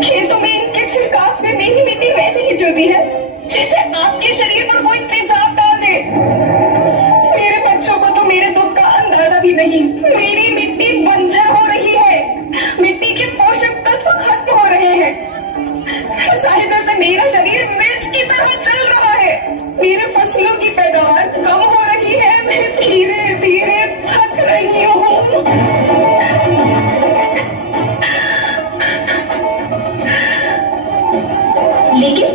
खेतों में इनके छिड़काव से मेरी मिट्टी वैसे ही चलती है जैसे आपके शरीर पर कोई तेजाब डाल दे। मेरे बच्चों को तो मेरे दुख का अंदाजा भी नहीं। मेरी मिट्टी बंजर हो रही है, मिट्टी के पोषक तत्व खत्म हो रहे हैं। रसायनों से मेरा शरीर मिर्च की तरह जल रहा है। मेरे फसलों की पैदावार कम हो रही है। मैं धीरे धीरे थक रही हूँ। लेकिन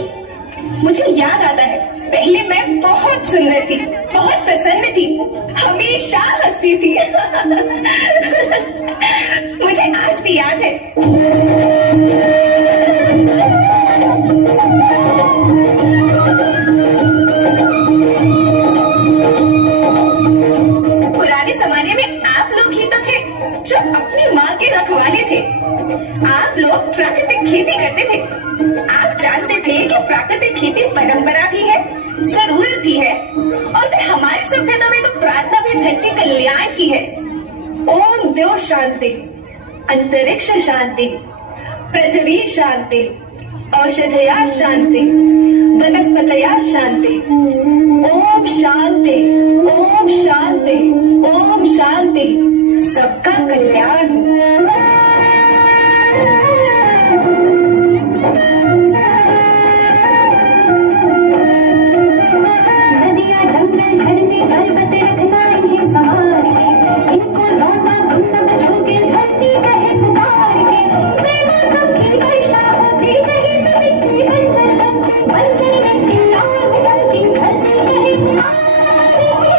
मुझे याद आता है, पहले मैं बहुत सुंदर थी, बहुत प्रसन्न थी, हमेशा हंसती थी। मुझे आज भी याद है। पुराने जमाने में आप लोग ही तो थे जो अपनी माँ के रखवाले थे। आप लोग प्राकृतिक खेती करते थे। आप जानते थे कि प्राकृतिक खेती परंपरा भी है, जरूरत भी है, और फिर हमारी सभ्यता में तो प्रार्थना भी धरती कल्याण की है। ओम द्यो शांति, अंतरिक्ष शांति, पृथ्वी शांति, औषधया शांति, वनस्पतया शांति। ओम शांति, ओम शांति, ओम शांति। सबका कल्याण हो। नदियाँ जंगल झरने पर्वत रखना इन्हें संभाल के, इनको लौटा तुम न बचोगे धरती कहे पुकार के। बेमौसम की वर्षा होती कहीं न मिट्टी बंजर बनती, बंजर मिट्टी और निकलती धरती कहे पुकार के।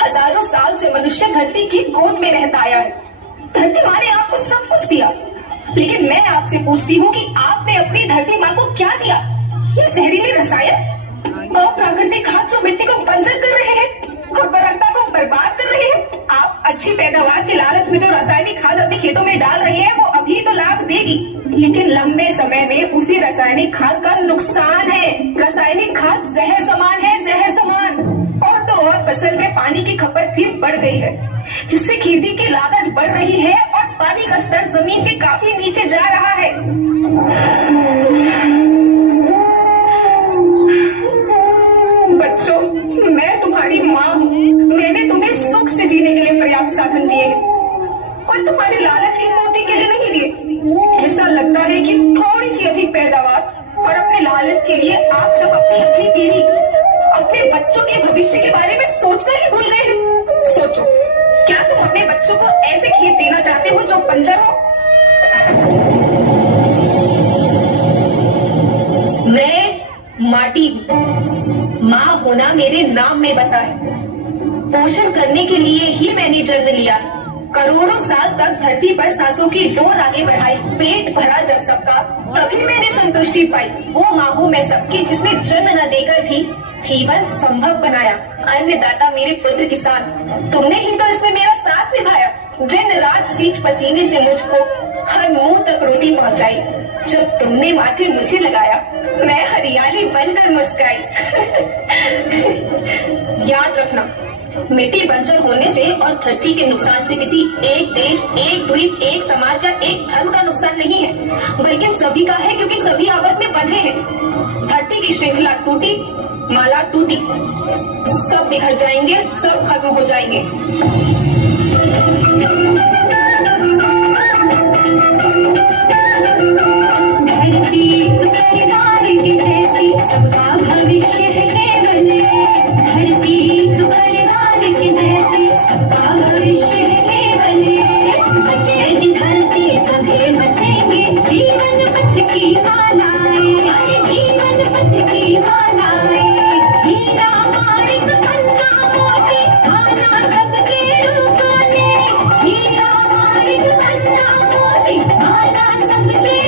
हजारों साल से मनुष्य धरती की गोद में रहता आया है। धरती माँ ने आपको सब कुछ दिया, लेकिन मैं आपसे पूछती हूँ कि आपने अपनी धरती माँ को क्या दिया? ये जहरीले रसायन और प्राकृतिक खाद जो मिट्टी को बंजर कर रहे हैं, उर्वरकता को बर्बाद कर रहे हैं। आप अच्छी पैदावार के लालच में जो रासायनिक खाद अपने खेतों में डाल रहे हैं, वो अभी तो लाभ देगी, लेकिन लंबे समय में उसी रासायनिक खाद का नुकसान है। रासायनिक खाद जहर समान है, जहर समान। और तो और फसल में पानी की खपत भी बढ़ गई है, जिससे खेती की लागत बढ़ रही है और पानी का स्तर जमीन के काफी नीचे जा रहा है। बच्चों, मैं तुम्हारी माँ हूँ। मैंने तुम्हें सुख से जीने के लिए पर्याप्त साधन दिए हैं और तुम्हारे लालच की पूर्ति के लिए नहीं दिए। ऐसा लगता है कि थोड़ी सी अधिक पैदावार और अपने लालच के लिए आप सब अपनी अगली पीढ़ी, अपने बच्चों के भविष्य के बारे में सोचना ही भूल गए हैं। सोचो, क्या तुम अपने बच्चों को ऐसे खेत देना चाहते हो जो बंजर हो? मैं माटी हूँ। माँ होना मेरे नाम में बसा है। पोषण करने के लिए ही मैंने जन्म लिया। करोड़ों साल तक धरती पर सांसों की डोर आगे बढ़ाई, पेट भरा जब सबका, तभी मैंने संतुष्टि पाई। वो माँ हूँ मैं सबकी, जिसने जन्म न देकर भी जीवन संभव बनाया। अन्नदाता मेरे पुत्र किसान, तुमने ही तो इसमें मेरा साथ निभाया। दिन रात सींच पसीने से मुझको हर मुंह तक रोटी पहुंचाई। जब तुमने माथे मुझे लगाया, मैं हरियाली बनकर मुस्कुराई। याद रखना, मिट्टी बंजर होने से और धरती के नुकसान से किसी एक देश, एक द्वीप, एक समाज या एक धर्म का नुकसान नहीं है, बल्कि सभी का है, क्योंकि सभी आपस में बंधे हैं। धरती की श्रृंखला टूटी, माला टूटी, सब बिखर जाएंगे, सब खत्म हो जाएंगे। धरती परिवार की जैसी, सबका भविष्य है केवल। धरती परिवार की जैसी, सबका भविष्य है केवल। बचेगी धरती, सभी बचेंगे, जीवन पथ की मालाएं, जीवन पथ की मालाएं। हीरा माणिक पन्ना मोती, खाना सबके रूपों ने। हीरा माणिक पन्ना मोती, खाना सबके